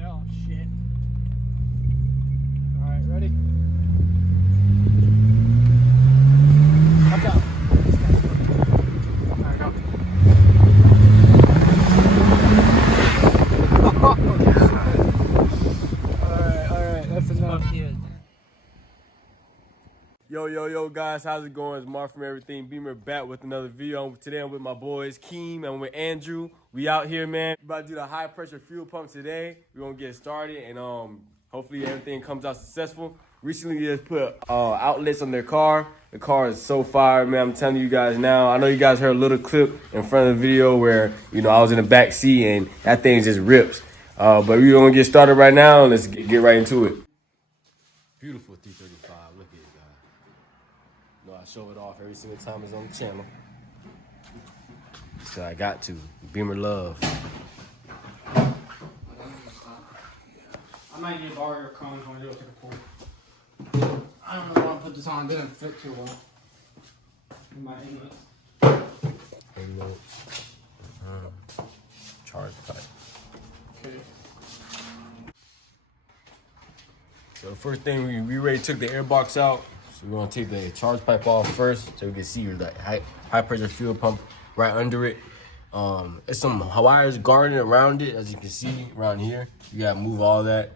Oh shit. Alright, ready? Watch out. Alright, go. Alright, that's enough. Yo, guys, how's it going? It's Mark from Everything Beamer back with another video. Today I'm with my boys, Keem, and with Andrew. We out here, man. We about to do the high pressure fuel pump today. We're gonna get started and hopefully everything comes out successful. Recently, they just put outlets on their car. The car is so fire, man. I'm telling you guys now. I know you guys heard a little clip in front of the video where, you know, I was in the back seat and that thing just rips. But we're gonna get started right now and let's get right into it. Beautiful 335, look at it, guys. You know, I show it off every single time it's on the channel. So I got to. Beamer love. I might need to borrow your cones when I go to the pool. I don't know why I put this on. It didn't fit too well. In my inlets. Charge pipe. Okay. So first thing, we already took the air box out. So we're gonna take the charge pipe off first so we can see the high pressure fuel pump right under it. There's some wires guarding around it, as you can see around here. You gotta move all that.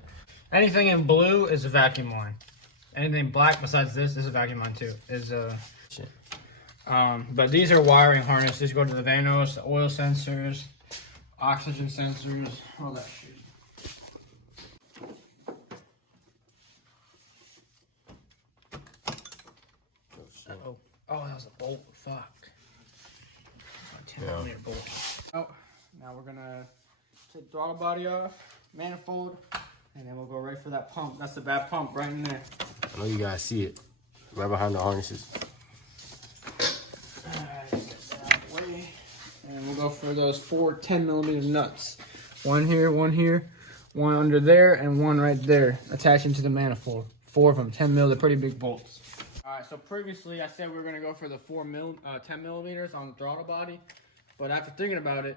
Anything in blue is a vacuum line. Anything black besides this is a vacuum line too. Shit. But these are wiring harnesses. These go to the vanos, the oil sensors, oxygen sensors, all that shit. Oh, that was a bolt. Fuck. That's my 10 mm bolt. Oh, now we're gonna take throttle body off, manifold, and then we'll go right for that pump. That's the bad pump right in there. I know you guys see it right behind the harnesses. Alright, get that out of the way. And we'll go for those 4 10 mm nuts. One here, one under there, and one right there, attaching to the manifold. 4 of them, 10 mil, they're pretty big bolts. Alright, so previously I said we were going to go for the 10 millimeters on the throttle body, but after thinking about it,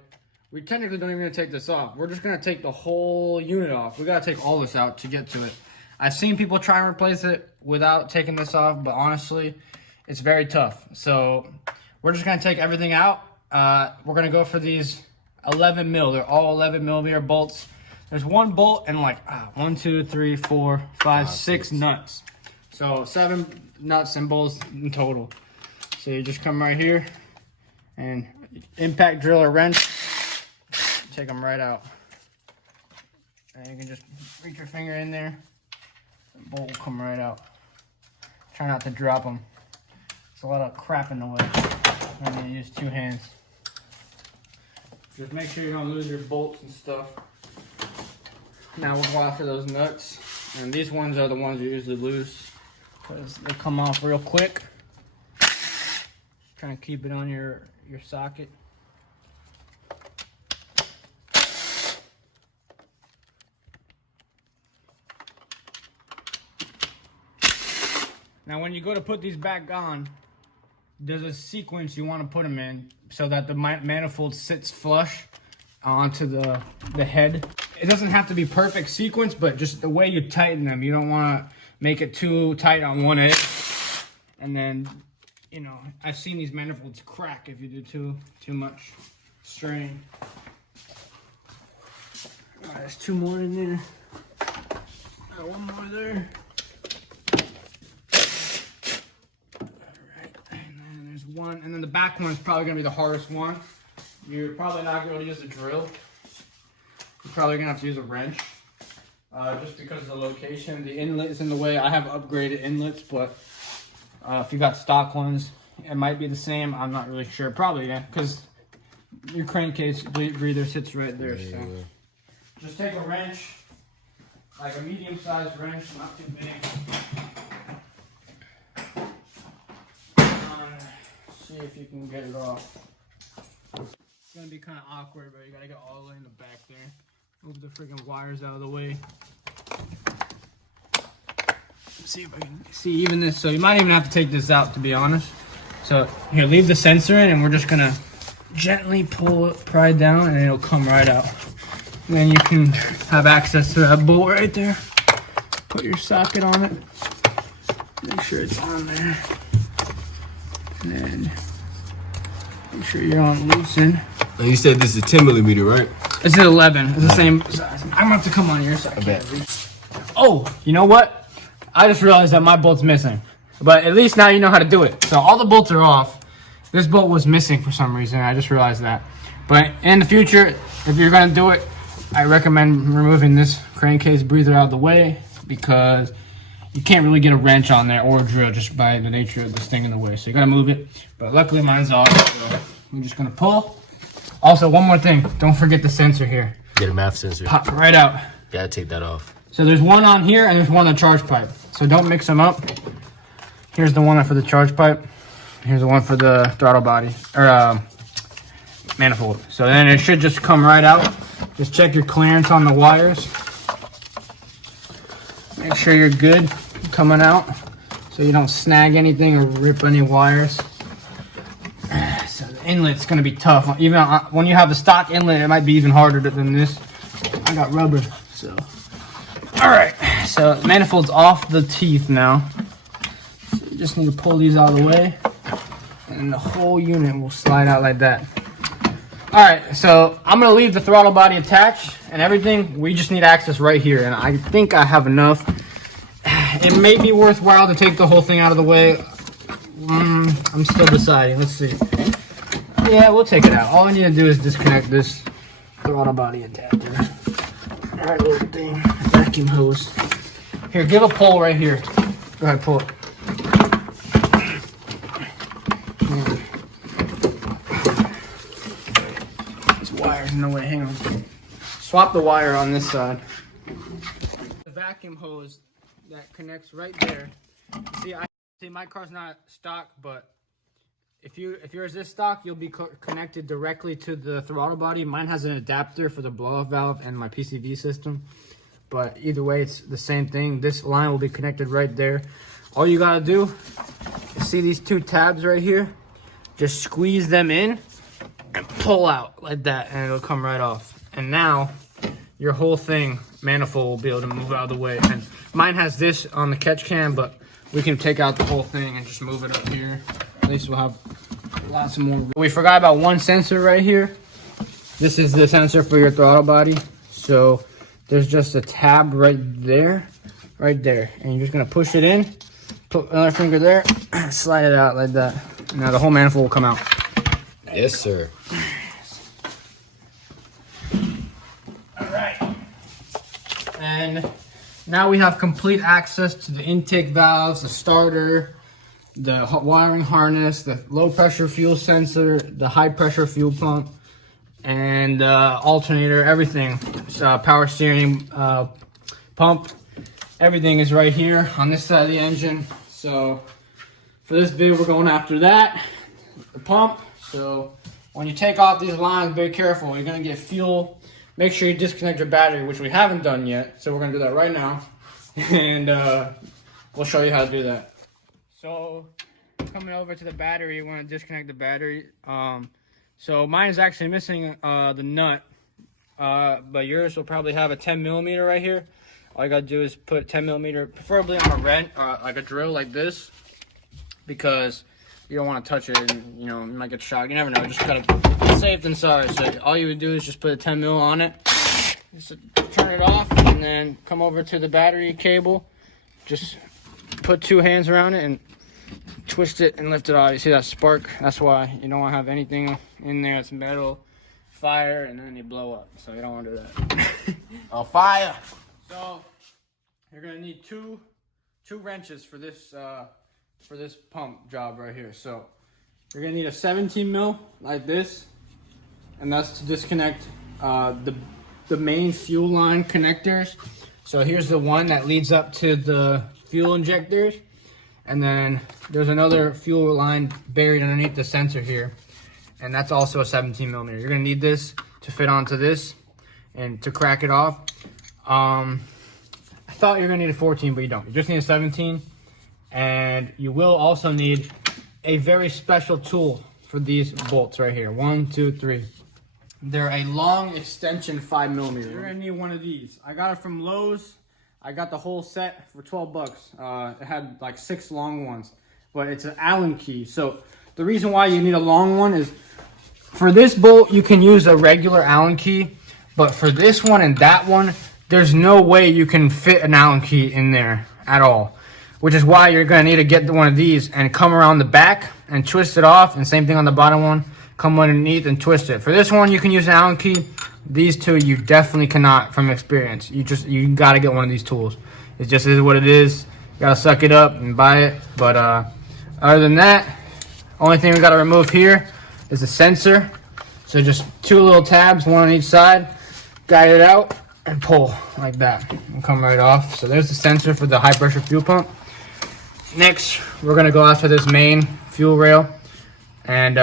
we technically don't even going to take this off. We're just going to take the whole unit off. We got to take all this out to get to it. I've seen people try and replace it without taking this off, but honestly, it's very tough. So we're just going to take everything out. We're going to go for these 11 mil. They're all 11 millimeter bolts. There's one bolt and like 1, 2, 3, 4, 5, 6 nuts. So 7 nuts and bolts in total. So you just come right here and impact drill or wrench, take them right out. And you can just reach your finger in there, the bolt will come right out. Try not to drop them. There's a lot of crap in the way. I'm gonna use 2 hands. Just make sure you don't lose your bolts and stuff. Now we'll go after those nuts. And these ones are the ones you usually lose, because they come off real quick. Try and keep it on your socket. Now when you go to put these back on, there's a sequence you want to put them in so that the manifold sits flush onto the head. It doesn't have to be perfect sequence, but just the way you tighten them. You don't want to make it too tight on one edge, and then, you know, I've seen these manifolds crack if you do too much strain. All right, there's 2 more in there. Got 1 more there. All right, and then there's 1, and then the back one is probably gonna be the hardest one. You're probably not gonna be able to use a drill. You're probably gonna have to use a wrench. Just because of the location. The inlet is in the way. I have upgraded inlets, but if you got stock ones, it might be the same. I'm not really sure. Probably, yeah, because your crankcase breather sits right there. Yeah, so yeah. Just take a wrench, like a medium-sized wrench, not too big. See if you can get it off. It's gonna be kind of awkward, but you gotta get all the way in the back there. Move the freaking wires out of the way. See if I can see even this. So you might even have to take this out, to be honest. So here, leave the sensor in, and we're just gonna gently pull it, pry it down, and it'll come right out. And then you can have access to that bolt right there. Put your socket on it. Make sure it's on there. And then make sure you're on loosen. And you said this is 10 millimeter, right? This is 11. It's the same size. I'm gonna have to come on your side. I can't reach. Oh, you know what? I just realized that my bolt's missing. But at least now you know how to do it. So all the bolts are off. This bolt was missing for some reason. I just realized that. But in the future, if you're gonna do it, I recommend removing this crankcase breather out of the way, because you can't really get a wrench on there or a drill just by the nature of this thing in the way. So you gotta move it. But luckily mine's off, so I'm just gonna pull. Also, one more thing. Don't forget the sensor here. Get a math sensor. Pop right out. Gotta take that off. So there's one on here and there's one on the charge pipe. So don't mix them up. Here's the one for the charge pipe. Here's the one for the throttle body, or manifold. So then it should just come right out. Just check your clearance on the wires. Make sure you're good coming out, so you don't snag anything or rip any wires. So the inlet's gonna be tough. Even when you have the stock inlet, it might be even harder than this. I got rubber, so. All right, so manifold's off the teeth now. So you just need to pull these out of the way, and the whole unit will slide out like that. All right, so I'm gonna leave the throttle body attached and everything. We just need access right here, and I think I have enough. It may be worthwhile to take the whole thing out of the way. I'm still deciding. Let's see. Yeah, we'll take it out. All I need to do is disconnect this throttle body adapter. All right, little thing, vacuum hose. Here, give a pull right here. Go ahead, pull it. This wire's in the way. Hang on. Swap the wire on this side. The vacuum hose that connects right there. See, my car's not stock, but if yours is stock, you'll be connected directly to the throttle body. Mine has an adapter for the blow-off valve and my PCV system, but either way, it's the same thing. This line will be connected right there. All you gotta do is see these two tabs right here. Just squeeze them in and pull out like that, and it'll come right off. And now your whole thing, manifold, will be able to move out of the way. And mine has this on the catch can, but we can take out the whole thing and just move it up here. At least we'll have lots of more. We forgot about one sensor right here. This is the sensor for your throttle body. So there's just a tab right there. And you're just gonna push it in, put another finger there, slide it out like that. Now the whole manifold will come out. Yes, sir. All right. And now we have complete access to the intake valves, the starter, the wiring harness, the low pressure fuel sensor, the high pressure fuel pump, and alternator, everything. So power steering, pump, everything is right here on this side of the engine. So for this video, we're going after that, the pump. So when you take off these lines, be careful. You're gonna get fuel. Make sure you disconnect your battery, which we haven't done yet. So we're gonna do that right now. And we'll show you how to do that. So coming over to the battery, you want to disconnect the battery. So mine is actually missing the nut, but yours will probably have a 10 millimeter right here. All you gotta do is put 10 millimeter, preferably on a wrench, like a drill like this, because you don't want to touch it and you might get shocked. You never know. Just gotta be safe than sorry. So all you would do is just put a 10 mil on it, just turn it off, and then come over to the battery cable. Just put two hands around it and twist it and lift it out. You see that spark? That's why you don't want to have anything in there. It's metal, fire, and then you blow up. So you don't want to do that. On fire. So you're gonna need two wrenches for this pump job right here. So you're gonna need a 17 mil like this, and that's to disconnect the main fuel line connectors. So here's the one that leads up to the fuel injectors, and then there's another fuel line buried underneath the sensor here, and that's also a 17 millimeter. You're gonna need this to fit onto this and to crack it off. I thought you were gonna need a 14, but you don't. You just need a 17, and you will also need a very special tool for these bolts right here. 1, 2, 3. They're a long extension 5mm. You're gonna need one of these. I got it from Lowe's. I got the whole set for 12 bucks. It had like 6 long ones, but it's an Allen key. So the reason why you need a long one is for this bolt, you can use a regular Allen key, but for this one and that one, there's no way you can fit an Allen key in there at all, which is why you're gonna need to get one of these and come around the back and twist it off, and same thing on the bottom one, come underneath and twist it. For this one, you can use an Allen key. These two, you definitely cannot from experience. You gotta get one of these tools. It just is what it is. You gotta suck it up and buy it. But other than that, only thing we gotta remove here is the sensor. So just 2 little tabs, one on each side. Guide it out and pull like that and come right off. So there's the sensor for the high pressure fuel pump. Next, we're gonna go after this main fuel rail, and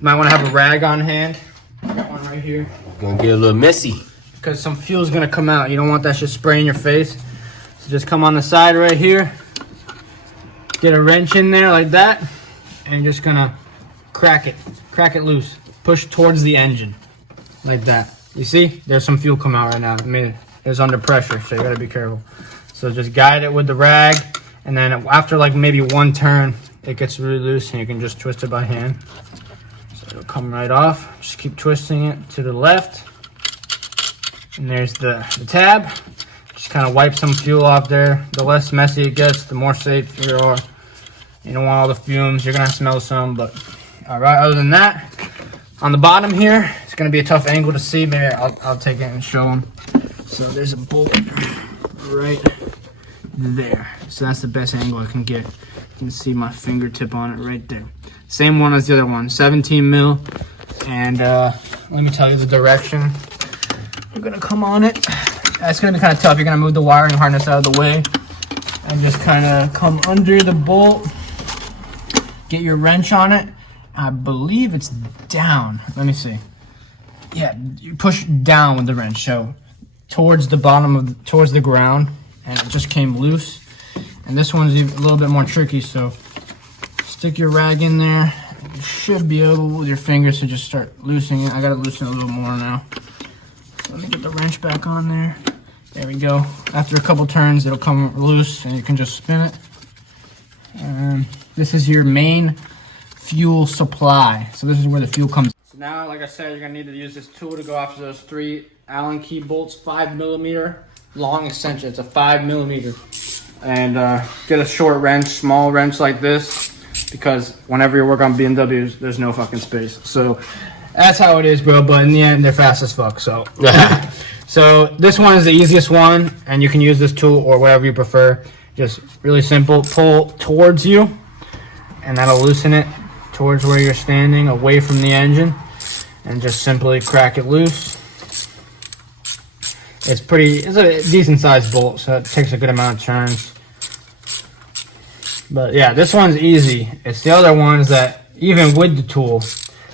might want to have a rag on hand. Got one right here. Gonna get a little messy because some fuel's gonna come out. You don't want that shit spraying your face. So just come on the side right here, get a wrench in there like that, and you're just gonna crack it loose. Push towards the engine like that. You see, there's some fuel come out right now. I mean, it's under pressure, so you gotta be careful. So just guide it with the rag, and then after like maybe 1 turn, it gets really loose, and you can just twist it by hand. So it'll come right off. Just keep twisting it to the left. And there's the tab. Just kind of wipe some fuel off there. The less messy it gets, the more safe you are. You don't want all the fumes. You're gonna smell some, but all right. Other than that, on the bottom here, it's gonna be a tough angle to see. Maybe I'll take it and show them. So there's a bolt right there. So that's the best angle I can get. You can see my fingertip on it right there. Same one as the other one, 17 mil. And let me tell you the direction. We're gonna come on it. It's gonna be kind of tough. You're gonna move the wiring harness out of the way and just kind of come under the bolt. Get your wrench on it. I believe it's down. Let me see. Yeah, you push down with the wrench. So towards the bottom of towards the ground, and it just came loose. And this one's a little bit more tricky, so stick your rag in there. You should be able with your fingers to just start loosening it. I gotta loosen it a little more now. So let me get the wrench back on there. There we go. After a couple turns, it'll come loose and you can just spin it. And this is your main fuel supply. So this is where the fuel comes. So now, like I said, you're gonna need to use this tool to go after those 3 Allen key bolts, 5mm long extension. It's a 5mm. And get a short wrench, small wrench like this, because whenever you work on BMWs, there's no fucking space. So that's how it is, bro. But in the end, they're fast as fuck. So, so this one is the easiest one, and you can use this tool or whatever you prefer. Just really simple. Pull towards you, and that'll loosen it towards where you're standing, away from the engine, and just simply crack it loose. It's a decent sized bolt, so it takes a good amount of turns. But yeah, this one's easy. It's the other ones that, even with the tool,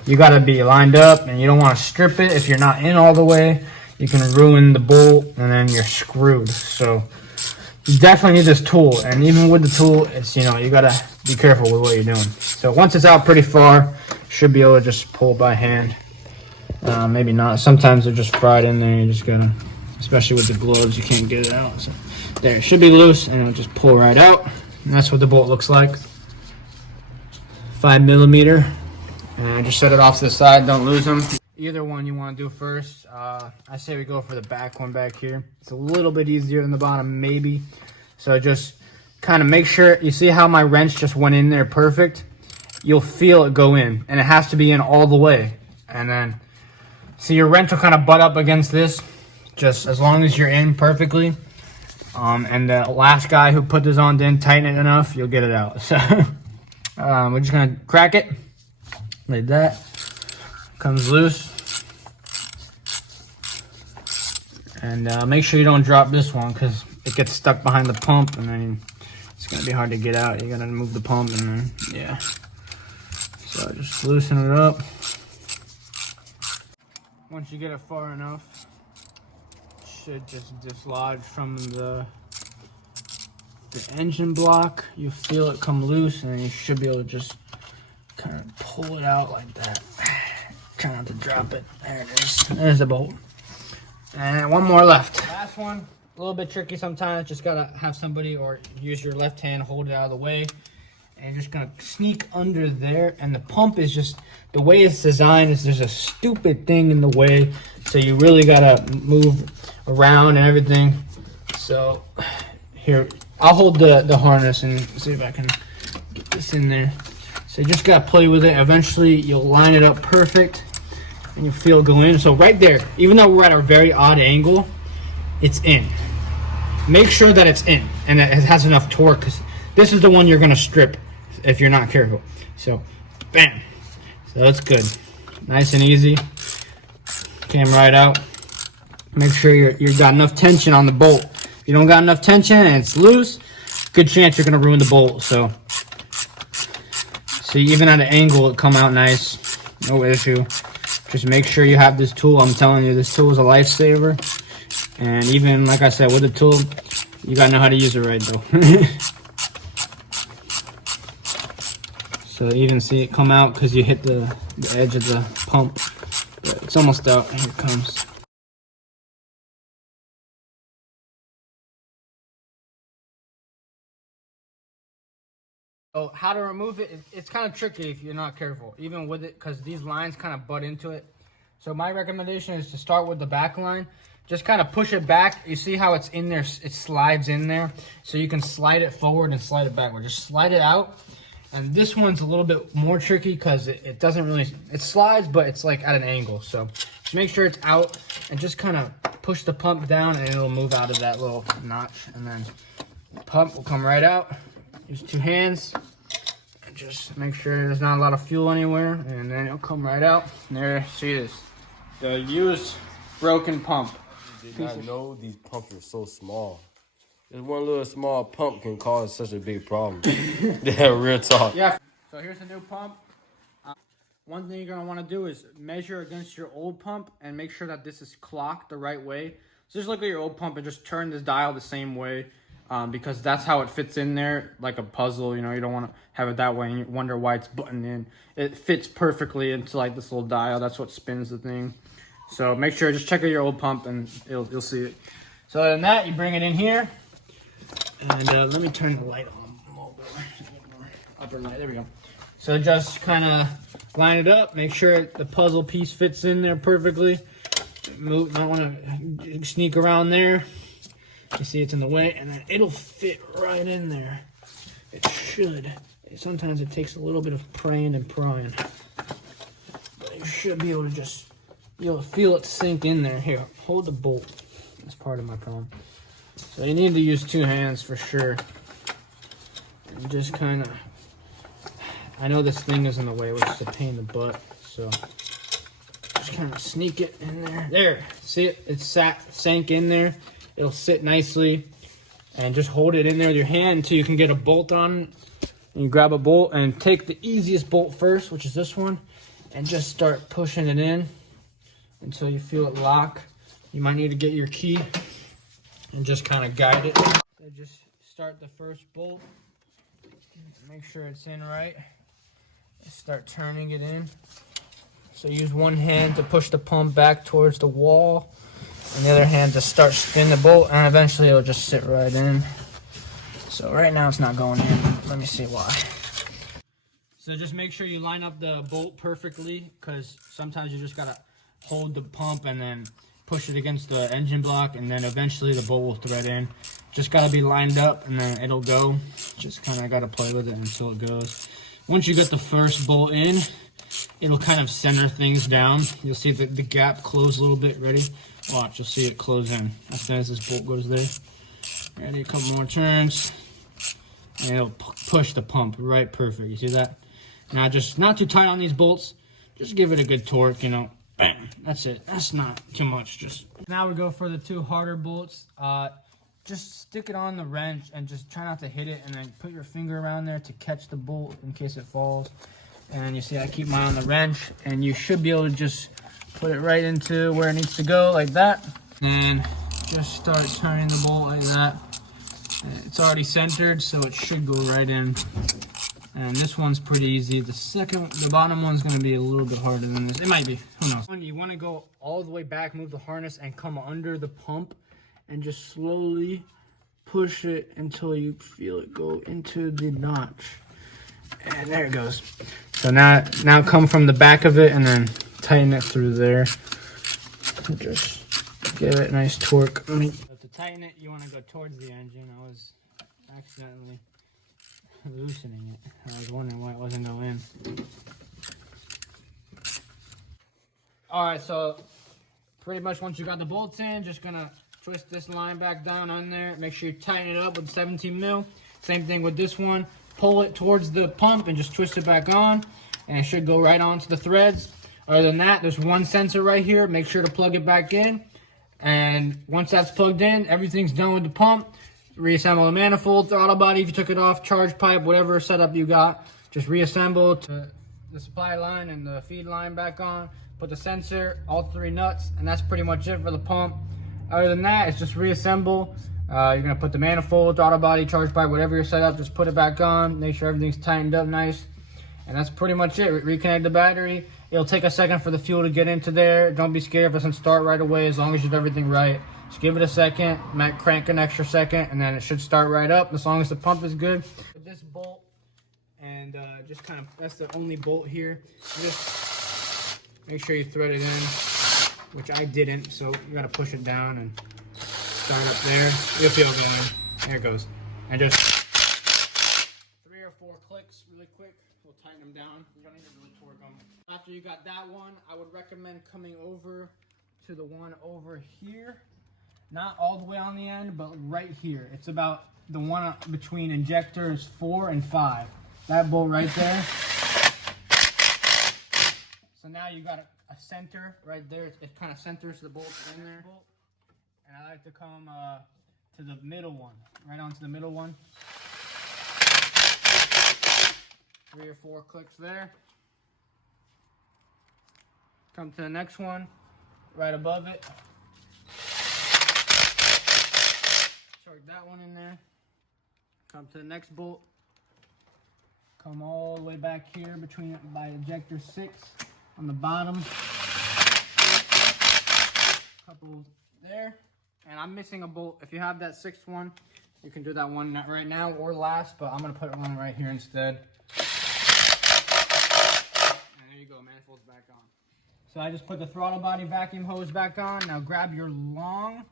you gotta be lined up, and you don't want to strip it. If you're not in all the way, you can ruin the bolt, and then you're screwed. So you definitely need this tool, and even with the tool, it's, you know, you gotta be careful with what you're doing. So once it's out pretty far, should be able to just pull by hand. Maybe not. Sometimes they're just fried in there. You just gotta, especially with the gloves, you can't get it out. So there, it should be loose, and it'll just pull right out. And that's what the bolt looks like. 5mm. And just set it off to the side, don't lose them. Either one you want to do first. I say we go for the back one back here. It's a little bit easier than the bottom, maybe. So just kind of make sure, you see how my wrench just went in there perfect? You'll feel it go in, and it has to be in all the way. And then, see, your wrench will kind of butt up against this, just as long as you're in perfectly. And the last guy who put this on didn't tighten it enough, you'll get it out. So we're just gonna crack it like that. Comes loose. And make sure you don't drop this one, because it gets stuck behind the pump, and then it's gonna be hard to get out. You gotta move the pump, and then yeah. So just loosen it up. Once you get it far enough, it should just dislodge from the engine block. You feel it come loose, and you should be able to just kind of pull it out like that. Try not to drop it. There it is. There's the bolt. And one more left. Last one, a little bit tricky sometimes. Just gotta have somebody or use your left hand, hold it out of the way. And you're just gonna sneak under there. And the pump is just, the way it's designed is there's a stupid thing in the way. So you really gotta move around and everything. So here, I'll hold the harness and see if I can get this in there. So you just gotta play with it. Eventually you'll line it up perfect and you feel it go in. So right there, even though we're at a very odd angle, it's in. Make sure that it's in and it has enough torque, because this is the one you're gonna strip if you're not careful. So bam. So that's good. Nice and easy. Came right out. Make sure you've got enough tension on the bolt. If you don't got enough tension and it's loose, good chance you're gonna ruin the bolt. So see, even at an angle, it come out nice, no issue. Just make sure you have this tool. I'm telling you, this tool is a lifesaver. And even, like I said, with the tool, you gotta know how to use it right though. So even see it come out because you hit the edge of the pump. But it's almost out, here it comes. So how to remove it, it's kind of tricky if you're not careful, even with it, because these lines kind of butt into it. So my recommendation is to start with the back line. Just kind of push it back. You see how it's in there, it slides in there. So you can slide it forward and slide it backward. Just slide it out. And this one's a little bit more tricky because it doesn't really, it slides, but it's like at an angle. So just make sure it's out and just kind of push the pump down and it'll move out of that little notch. And then the pump will come right out. Use two hands and just make sure there's not a lot of fuel anywhere, and then it'll come right out. And there, see this, the used broken pump. I did not know these pumps are so small. Just one little small pump can cause such a big problem. Yeah, real talk. Yeah. So here's the new pump. One thing you're gonna want to do is measure against your old pump and make sure that this is clocked the right way. So just look at your old pump and just turn this dial the same way. Because that's how it fits in there, like a puzzle. You know, you don't want to have it that way and you wonder why it's buttoned in. It fits perfectly into like this little dial. That's what spins the thing. So make sure, just check out your old pump and you'll see it. So other than that, you bring it in here, and let me turn the light on a little bit more. Upper light, there we go. So just kind of line it up, make sure the puzzle piece fits in there perfectly. Move, don't want to sneak around there. You see it's in the way, and then it'll fit right in there. It should. Sometimes it takes a little bit of praying and prying. But you should be able to just, you'll feel it sink in there. Here, hold the bolt. That's part of my problem. So you need to use two hands for sure. And just kind of, I know this thing is in the way, which is a pain in the butt. So just kind of sneak it in there. There, see it? It's sank in there. It'll sit nicely, and just hold it in there with your hand until you can get a bolt on. And you grab a bolt and take the easiest bolt first, which is this one, and just start pushing it in until you feel it lock. You might need to get your key and just kind of guide it. So just start the first bolt. Make sure it's in right. Start turning it in. So use one hand to push the pump back towards the wall, and the other hand to start spin the bolt, and eventually it'll just sit right in. So right now it's not going in. Let me see why. So just make sure you line up the bolt perfectly, because sometimes you just gotta hold the pump and then push it against the engine block, and then eventually the bolt will thread in. Just gotta be lined up and then it'll go. Just kinda gotta play with it until it goes. Once you get the first bolt in, it'll kind of center things down. You'll see the gap close a little bit. Ready? Watch, you'll see it close in as soon as this bolt goes there. Ready, a couple more turns, and it'll push the pump right perfect. You see that? Now just not too tight on these bolts. Just give it a good torque, you know. Bam, that's it. That's not too much. Just now we go for the two harder bolts. Just stick it on the wrench and just try not to hit it, and then put your finger around there to catch the bolt in case it falls. And you see I keep mine on the wrench, and you should be able to just put it right into where it needs to go, like that. And just start turning the bolt like that. And it's already centered, so it should go right in. And this one's pretty easy. The bottom one's gonna be a little bit harder than this. It might be, who knows. You wanna go all the way back, move the harness, and come under the pump, and just slowly push it until you feel it go into the notch. And there it goes. So now come from the back of it and then tighten it through there. Just give it a nice torque. So to tighten it, you want to go towards the engine. I was accidentally loosening it. I was wondering why it wasn't going in. Alright, so pretty much once you got the bolts in, just gonna twist this line back down on there. Make sure you tighten it up with 17 mil. Same thing with this one. Pull it towards the pump and just twist it back on, and it should go right onto the threads. Other than that, there's one sensor right here. Make sure to plug it back in. And once that's plugged in, everything's done with the pump. Reassemble the manifold, throttle body if you took it off, charge pipe, whatever setup you got. Just reassemble to the supply line and the feed line back on. Put the sensor, all 3 nuts, and that's pretty much it for the pump. Other than that, it's just reassemble. You're gonna put the manifold, throttle body, charge pipe, whatever you're set up, just put it back on. Make sure everything's tightened up nice. And that's pretty much it. Reconnect the battery. It'll take a second for the fuel to get into there. Don't be scared if it doesn't start right away, as long as you have everything right. Just give it a second, might crank an extra second, and then it should start right up as long as the pump is good. With this bolt, and just kind of, that's the only bolt here. Just make sure you thread it in, which I didn't, so you gotta push it down and start up there. You'll feel it going. There it goes. And just 3 or 4 clicks really quick. We'll tighten them down. You don't need to really torque them. After you got that one, I would recommend coming over to the one over here. Not all the way on the end, but right here. It's about the one between injectors 4 and 5. That bolt right there. So now you got a center right there. It kind of centers the bolts in there. And I like to come to the middle one, right onto the middle one. 3 or 4 clicks there. Come to the next one, right above it. Torque that one in there. Come to the next bolt. Come all the way back here between by injector 6 on the bottom. Couple there. And I'm missing a bolt. If you have that 6th one, you can do that one right now or last, but I'm gonna put one right here instead. And there you go, manifold's back on. So I just put the throttle body vacuum hose back on. Now grab your long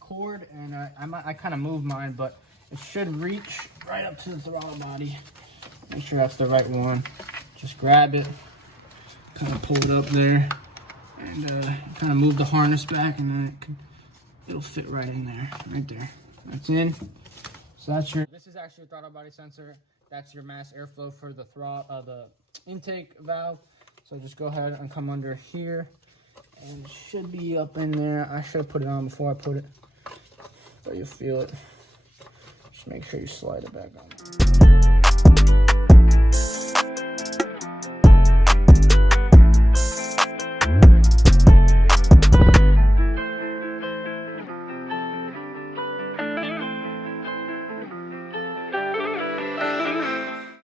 cord, and I kind of moved mine, but it should reach right up to the throttle body. Make sure that's the right one. Just grab it, kind of pull it up there, and kind of move the harness back, and then it'll fit right in there, right there. That's in. So that's your. This is actually a throttle body sensor. That's your mass airflow for the the intake valve. So just go ahead and come under here, and it should be up in there. I should have put it on before I put it, so you'll feel it. Just make sure you slide it back on.